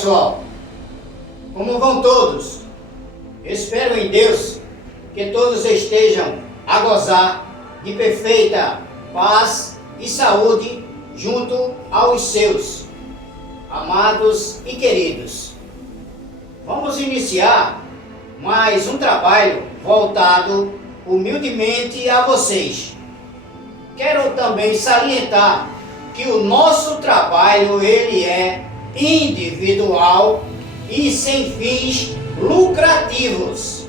pessoal, como vão todos? Espero em Deus que todos estejam a gozar de perfeita paz e saúde junto aos seus amados e queridos. Vamos iniciar mais um trabalho voltado humildemente a vocês. Quero também salientar que o nosso trabalho ele é individual e sem fins lucrativos,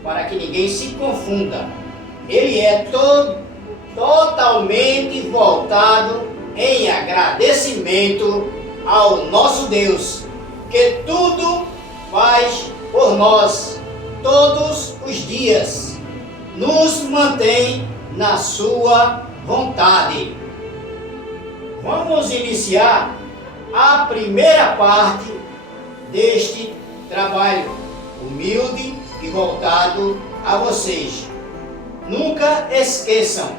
para que ninguém se confunda. Ele é totalmente voltado em agradecimento ao nosso Deus, que tudo faz por nós todos os dias, nos mantém na sua vontade. Vamos iniciar a primeira parte deste trabalho humilde e voltado a vocês. Nunca esqueçam,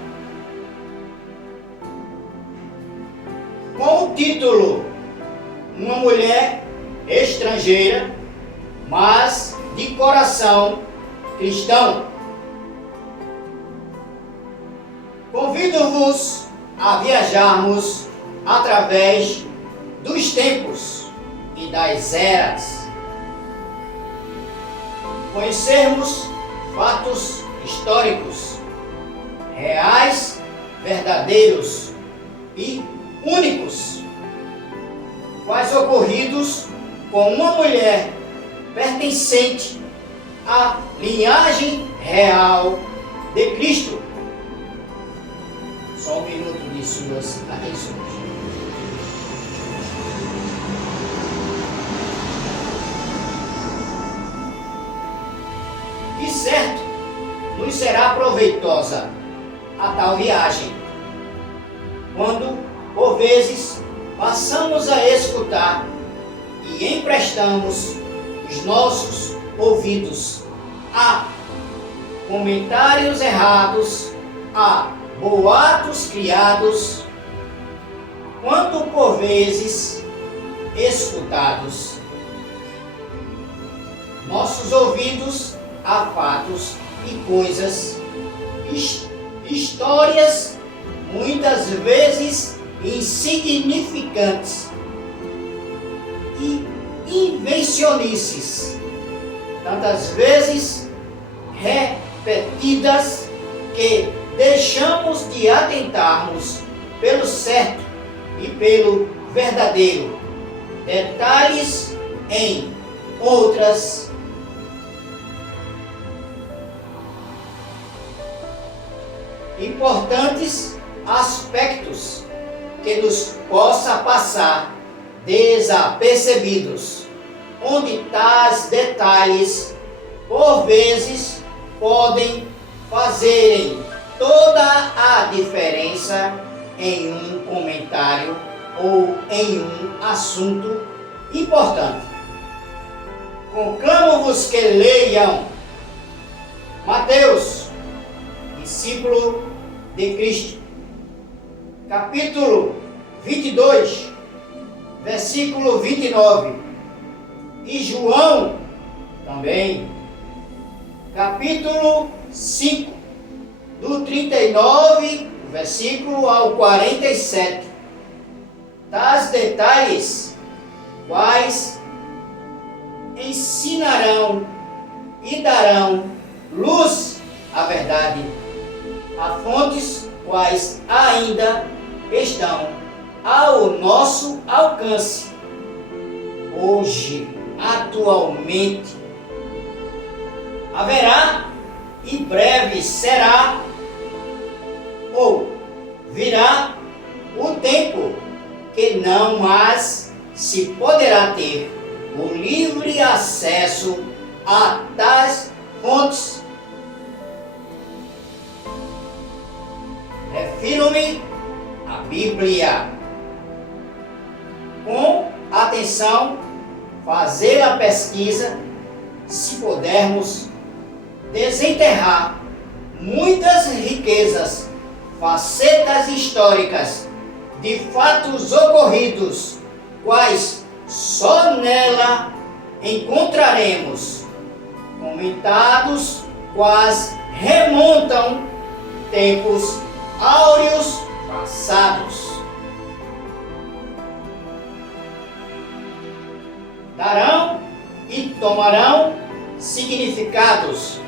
com o título Uma Mulher Estrangeira, mas de coração cristão. Convido-vos a viajarmos através dos tempos e das eras, conhecermos fatos históricos, reais, verdadeiros e únicos, quais ocorridos com uma mulher pertencente à linhagem real de Cristo. Só um minuto de suas atenções. De certo, nos será proveitosa a tal viagem, quando, por vezes, passamos a escutar e emprestamos os nossos ouvidos a comentários errados, a boatos criados, quanto por vezes escutados. Nossos ouvidos a fatos e coisas, histórias muitas vezes insignificantes e invencionices, tantas vezes repetidas que deixamos de atentarmos pelo certo e pelo verdadeiro, detalhes em outras importantes aspectos que nos possa passar desapercebidos, onde tais detalhes, por vezes, podem fazerem toda a diferença em um comentário ou em um assunto importante. Conclamo-vos que leiam Mateus, discípulo de Cristo, capítulo 22, versículo 29, e João também, capítulo 5, do 39, versículo ao 47, tais detalhes quais ensinarão e darão luz à verdade, a fontes quais ainda estão ao nosso alcance, hoje, atualmente. Haverá e breve será, ou virá o tempo que não mais se poderá ter o livre acesso a tais fontes. Refiro-me à Bíblia. Com atenção, fazer a pesquisa, se pudermos desenterrar muitas riquezas, facetas históricas de fatos ocorridos, quais só nela encontraremos comentados quais remontam tempos áureos passados. Darão e tomarão significados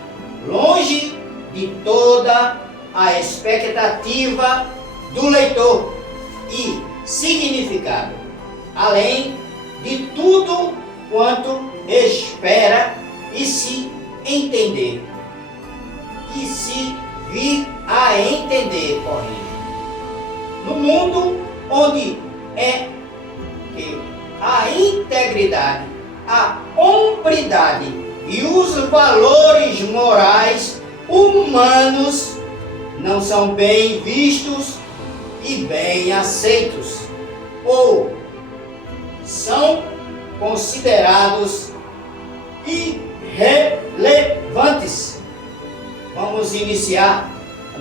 longe de toda a expectativa do leitor e significado além de tudo quanto espera e se entender. E se vir a entender, corrige. No mundo onde é que a integridade, a hombridade e os valores morais humanos não são bem vistos e bem aceitos, ou são considerados irrelevantes. Vamos iniciar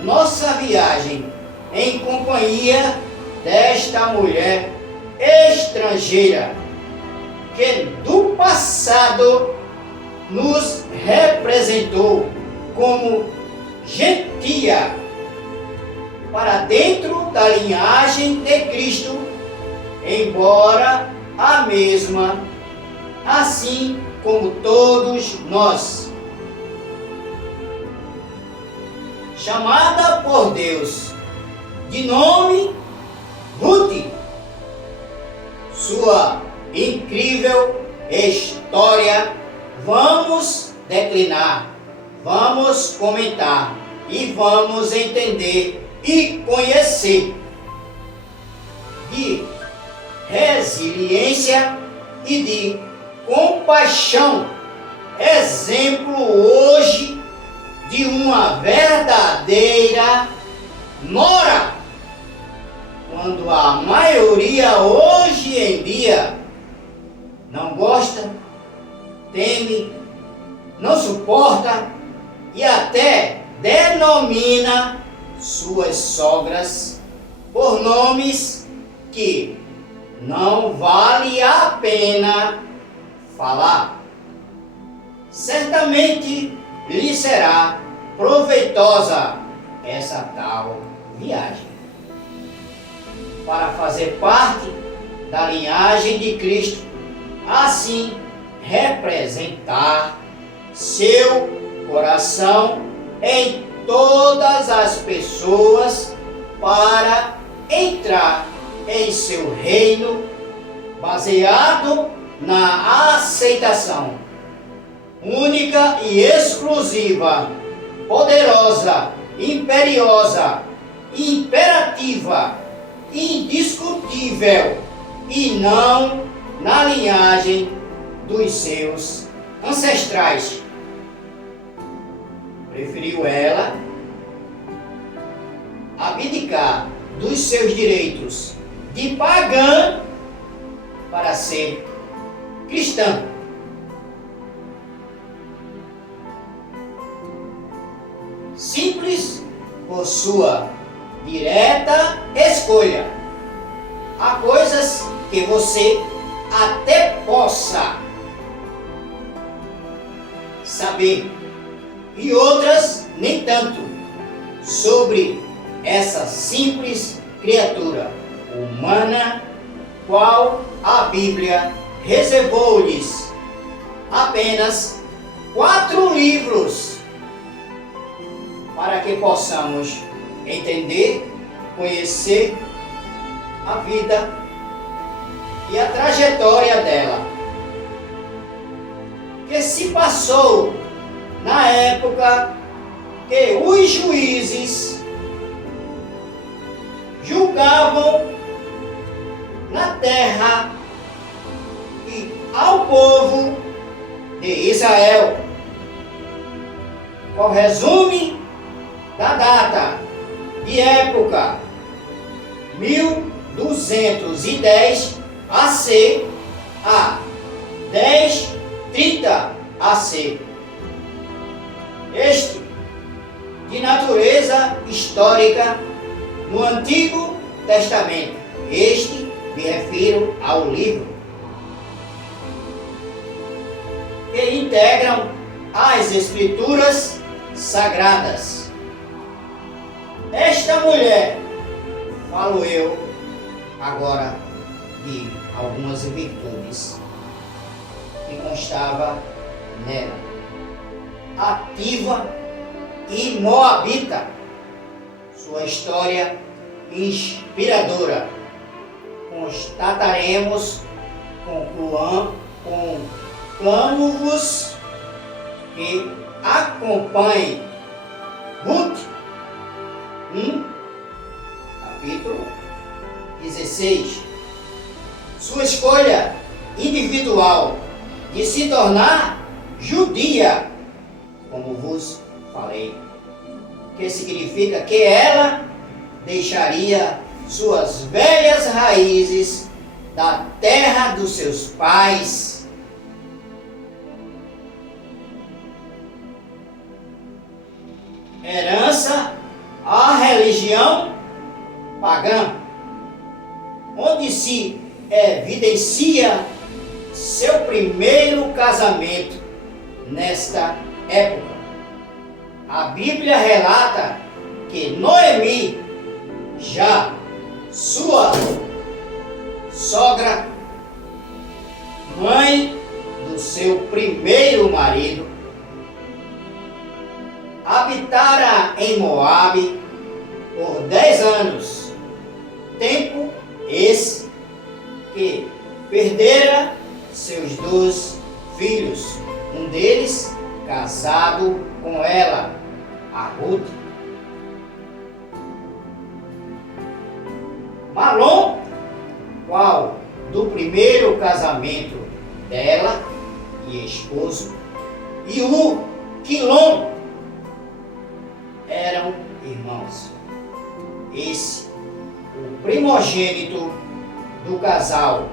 nossa viagem em companhia desta mulher estrangeira que do passado nos representou como gentia para dentro da linhagem de Cristo, embora a mesma, assim como todos nós, chamada por Deus de nome Ruth. Sua incrível história vamos declinar, vamos comentar e vamos entender e conhecer. De resiliência e de compaixão, exemplo hoje de uma verdadeira nora, quando a maioria hoje em dia não gosta, teme, não suporta e até denomina suas sogras por nomes que não vale a pena falar. Certamente lhe será proveitosa essa tal viagem para fazer parte da linhagem de Cristo, assim representar seu coração em todas as pessoas para entrar em seu reino, baseado na aceitação única e exclusiva, poderosa, imperiosa, imperativa, indiscutível e não na linhagem dos seus ancestrais. Preferiu ela abdicar dos seus direitos de pagã para ser cristã. Simples por sua direta escolha. Há coisas que você até possa saber e outras nem tanto sobre essa simples criatura humana, qual a Bíblia reservou-lhes apenas 4 livros para que possamos entender, conhecer a vida e a trajetória dela, que se passou na época que os juízes julgavam na terra e ao povo de Israel. Com resumo da data de época 1210 AC a 1030 AC. Este de natureza histórica no Antigo Testamento. Este me refiro ao livro. que integram as Escrituras Sagradas. Esta mulher, falo eu agora de algumas virtudes que constava nela: ativa e moabita. Sua história inspiradora constataremos, concluamos que acompanhe Ruth 1, capítulo 16. Sua escolha individual de se tornar judia, como vos falei, que significa que ela deixaria suas velhas raízes da terra dos seus pais, herança à religião pagã, onde se evidencia seu primeiro casamento nesta época. A Bíblia relata que Noemi, já sua sogra, mãe do seu primeiro marido, habitara em Moabe por 10 anos, tempo esse que perdera seus 2 filhos, um deles casado com ela, a Ruth. Malom, qual do primeiro casamento dela e esposo, e o Quilom eram irmãos. Esse, o primogênito do casal,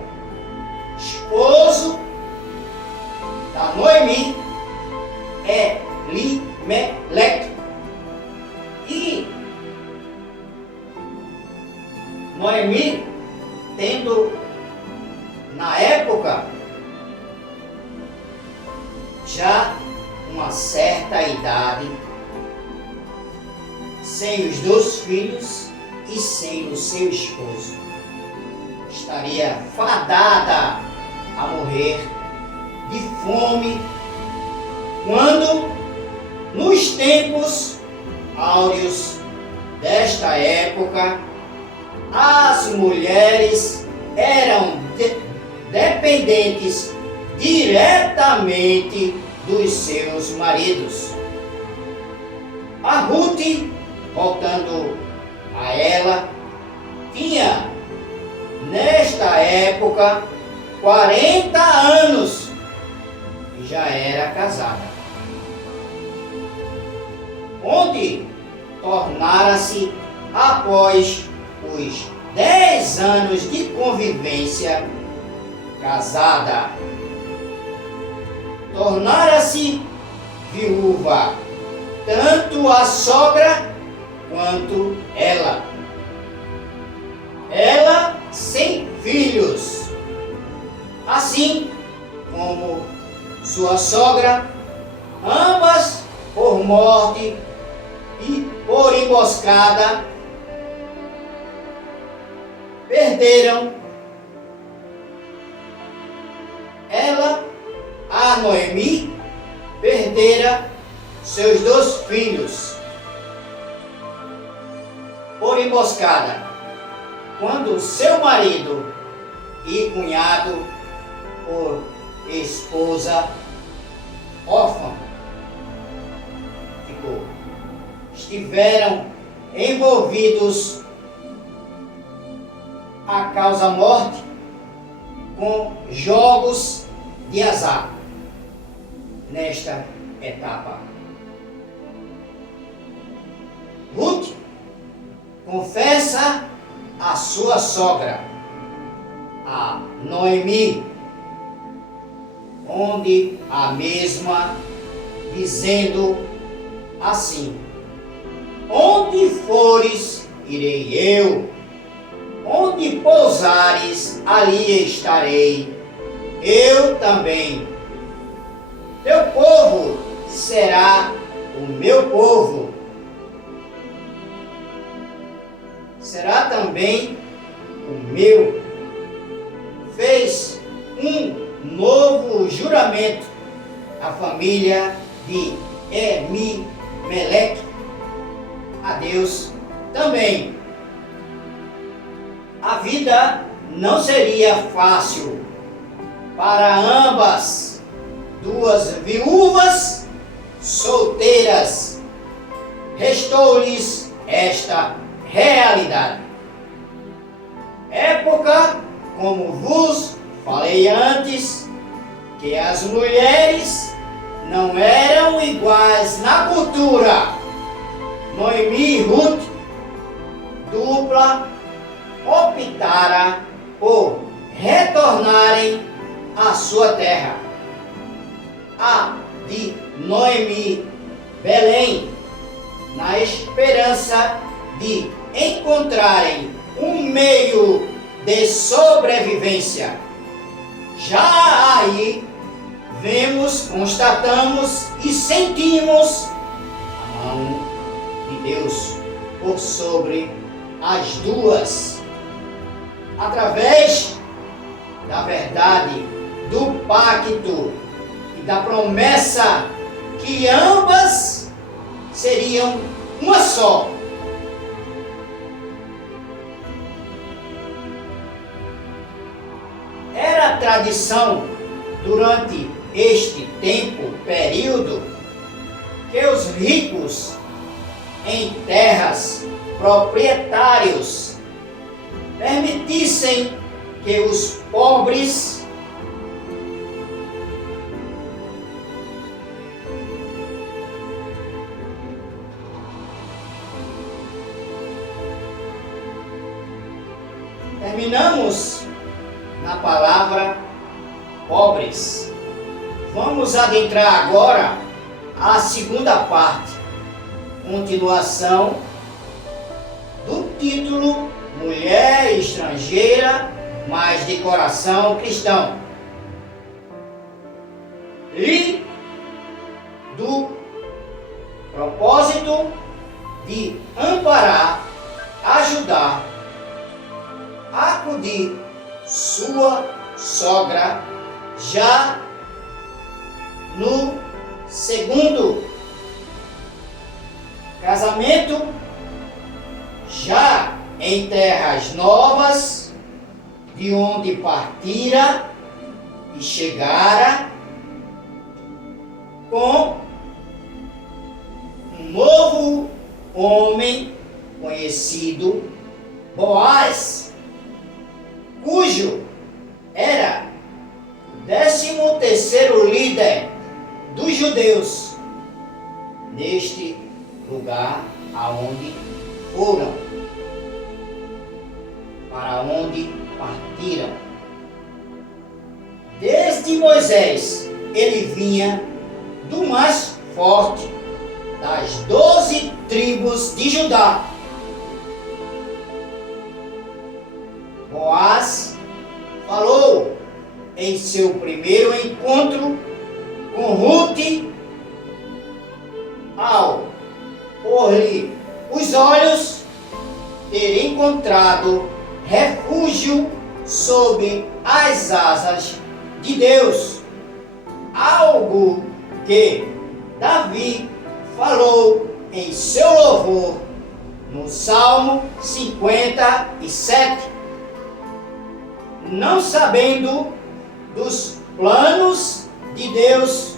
esposo da Noemi, é Elimelec. E Noemi, tendo na época já uma certa idade, sem os 2 filhos e sem o seu esposo, estaria fadada a morrer de fome quando, nos tempos áureos desta época, as mulheres eram dependentes diretamente dos seus maridos. A Ruth, voltando a ela, tinha nesta época 40 anos e já era casada, onde tornara-se, após os 10 anos de convivência casada, tornara-se viúva, tanto a sogra quanto ela. Ela sem filhos, assim como sua sogra, ambas por morte e por emboscada, perderam. Ela, a Noemi, perdera seus 2 filhos por emboscada, quando seu marido e cunhado, por esposa órfã, estiveram envolvidos a causa morte com jogos de azar nesta etapa. Ruth confessa a sua sogra, a Noemi, onde a mesma, dizendo assim: onde fores, irei eu, onde pousares, ali estarei eu também. teu povo será o meu povo. Será também o meu. Fez um novo juramento à família de Elimeleque, a Deus também. A vida não seria fácil para ambas, duas viúvas solteiras. Restou-lhes esta realidade. Época, como vos falei antes, que as mulheres não eram iguais na cultura. Noemi e Ruth, dupla, optara por retornarem à sua terra. A de Noemi, Belém, na esperança de encontrarem um meio de sobrevivência. Já aí vemos, constatamos e sentimos a mão de Deus por sobre as duas, através da verdade, do pacto e da promessa que ambas seriam uma só. Era tradição durante este período, que os ricos em terras, proprietários, permitissem que os pobres terminamos na palavra pobres. Vamos adentrar agora a segunda parte, continuação do título Mulher Estrangeira, mas de coração cristão. E do propósito de amparar, ajudar, acudir sua sogra já no segundo casamento, já em terras novas, de onde partira e chegara com um novo homem conhecido, Boaz, cujo era o 13º líder dos judeus neste lugar aonde foram, para onde partiram. Desde Moisés ele vinha do mais forte das 12 tribos de Judá. Boaz falou em seu primeiro encontro com Ruth, ao pôr-lhe os olhos, ter encontrado refúgio sob as asas de Deus. Algo que Davi falou em seu louvor no Salmo 57. Não sabendo dos planos de Deus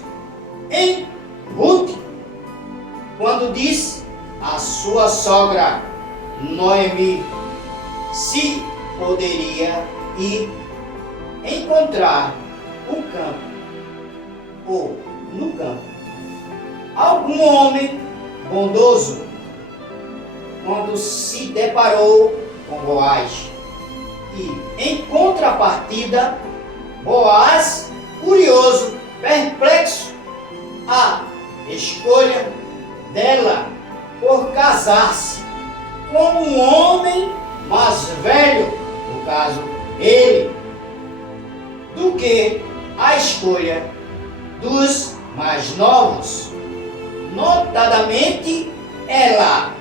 em Ruth, quando disse à sua sogra Noemi se poderia ir encontrar o campo, ou no campo, algum homem bondoso, quando se deparou com Boaz. E em contrapartida, Boaz, curioso, perplexo, a escolha dela por casar-se com um homem mais velho, no caso ele, do que a escolha dos mais novos, notadamente ela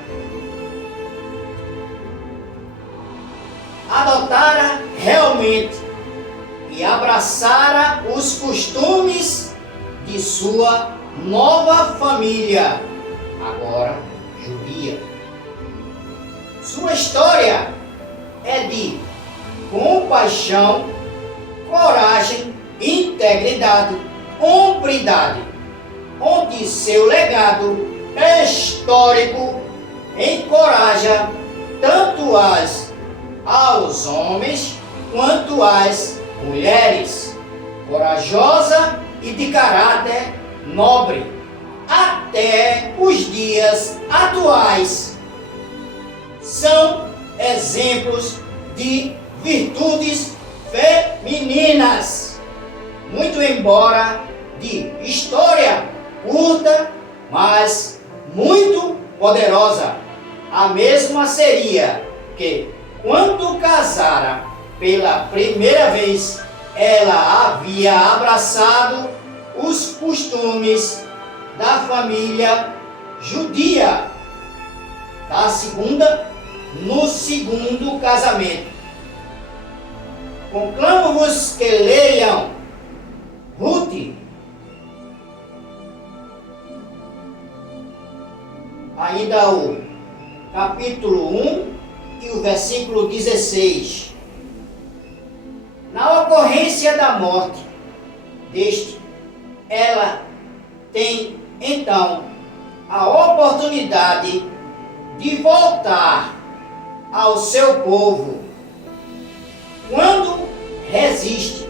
adotara realmente e abraçara os costumes de sua nova família, agora judia. Sua história é de compaixão, coragem, integridade, hombridade, onde seu legado histórico encoraja tanto aos homens quanto às mulheres, corajosa e de caráter nobre, até os dias atuais. São exemplos de virtudes femininas, muito embora de história curta, mas muito poderosa. A mesma seria que, quando casara pela primeira vez, ela havia abraçado os costumes da família judia. Da segunda, no segundo casamento. Conclamo-vos que leiam Ruth, ainda o capítulo 1 e o versículo 16. Na ocorrência da morte deste, ela tem então a oportunidade de voltar ao seu povo. Quando resiste,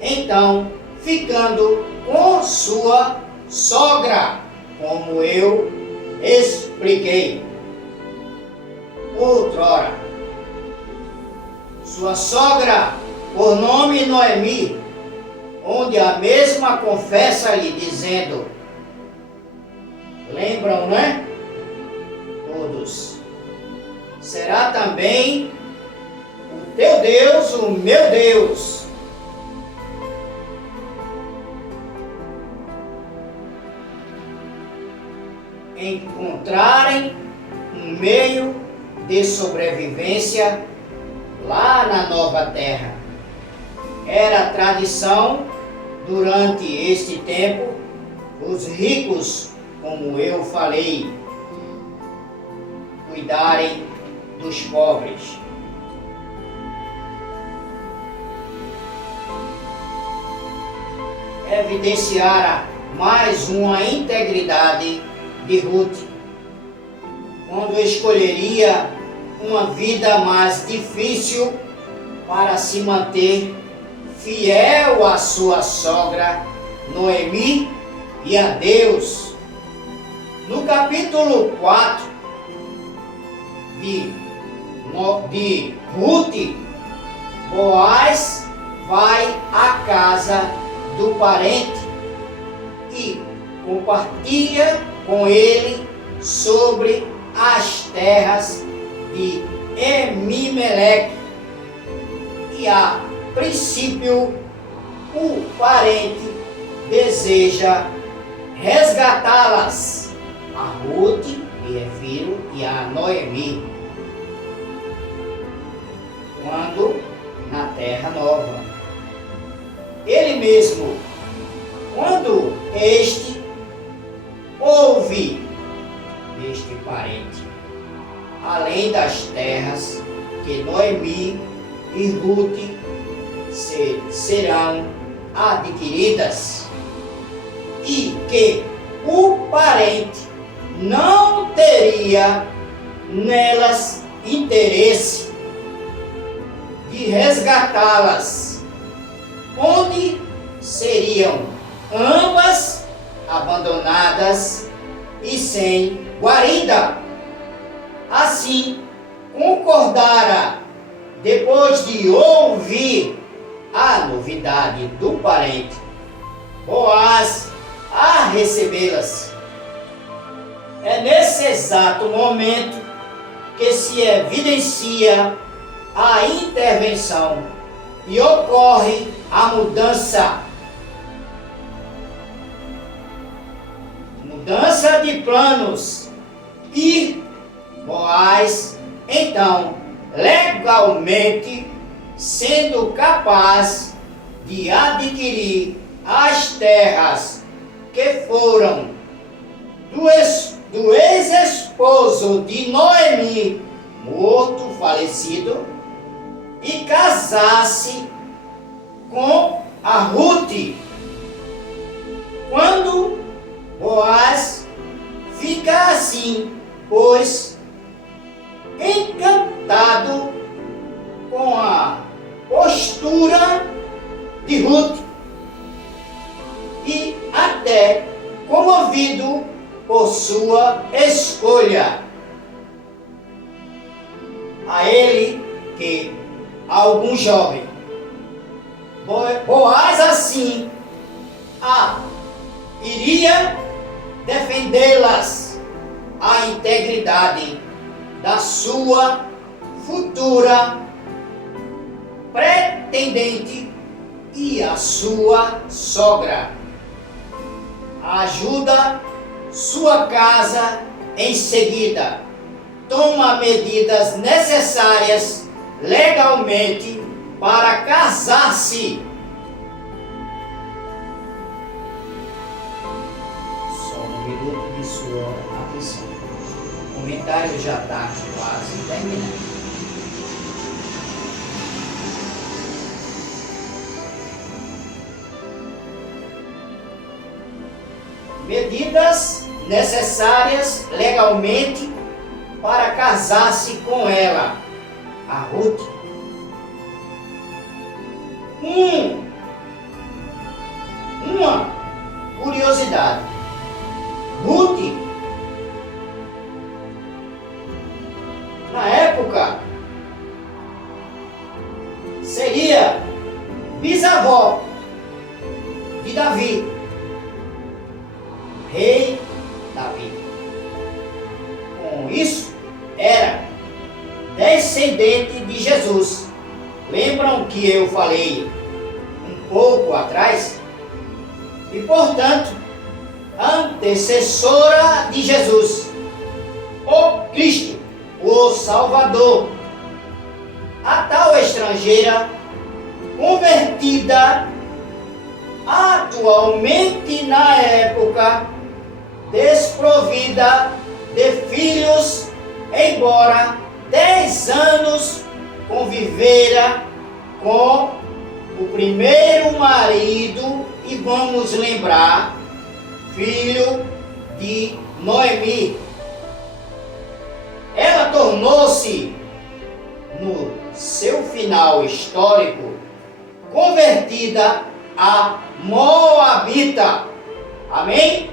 então ficando com sua sogra, como eu expliquei outrora. Sua sogra, por nome Noemi, onde a mesma confessa-lhe dizendo, lembram, né? Todos. Será também o teu Deus, o meu Deus. Encontrarem um meio de sobrevivência lá na nova terra. Era tradição durante este tempo os ricos, como eu falei, cuidarem dos pobres. Evidenciara mais uma integridade de Ruth, quando escolheria uma vida mais difícil para se manter fiel à sua sogra Noemi e a Deus. No capítulo 4 de Ruth, Boaz vai à casa do parente e compartilha com ele sobre as terras de Emimeleque. E a princípio o parente deseja resgatá-las, a Ruth, me refiro, e a Noemi, quando na terra nova. Ele mesmo, quando este ouve deste parente, além das terras que Noemi e Ruth serão adquiridas, e que o parente não teria nelas interesse de resgatá-las, onde seriam ambas abandonadas e sem guarida. Assim, concordara, depois de ouvir a novidade do parente, Boaz a recebê-las. É nesse exato momento que se evidencia a intervenção e ocorre a mudança. mudança de planos e Boaz, então, legalmente, sendo capaz de adquirir as terras que foram do ex-esposo de Noemi, morto, falecido, e casar-se com a Ruth. Quando Boaz fica assim, pois encantado com a postura de Ruth e até comovido por sua escolha. A ele que algum jovem Boaz assim iria defendê-las a integridade da sua futura pretendente e a sua sogra. Ajuda sua casa em seguida. Toma medidas necessárias legalmente para casar-se. Só um minuto de sua atenção. O comentário já está quase terminando. Medidas necessárias legalmente para casar-se com ela, a Ruth. Uma curiosidade. Ruth, na época, seria bisavó de Davi, rei Davi. Com isso, era descendente de Jesus. Lembram que eu falei um pouco atrás? E, portanto, antecessora de Jesus, o Cristo, o Salvador. A tal estrangeira, convertida atualmente na época, desprovida de filhos, embora 10 anos convivera com o primeiro marido, e vamos lembrar, filho de Noemi. Ela tornou-se, no seu final histórico, convertida a Moabita. Amém?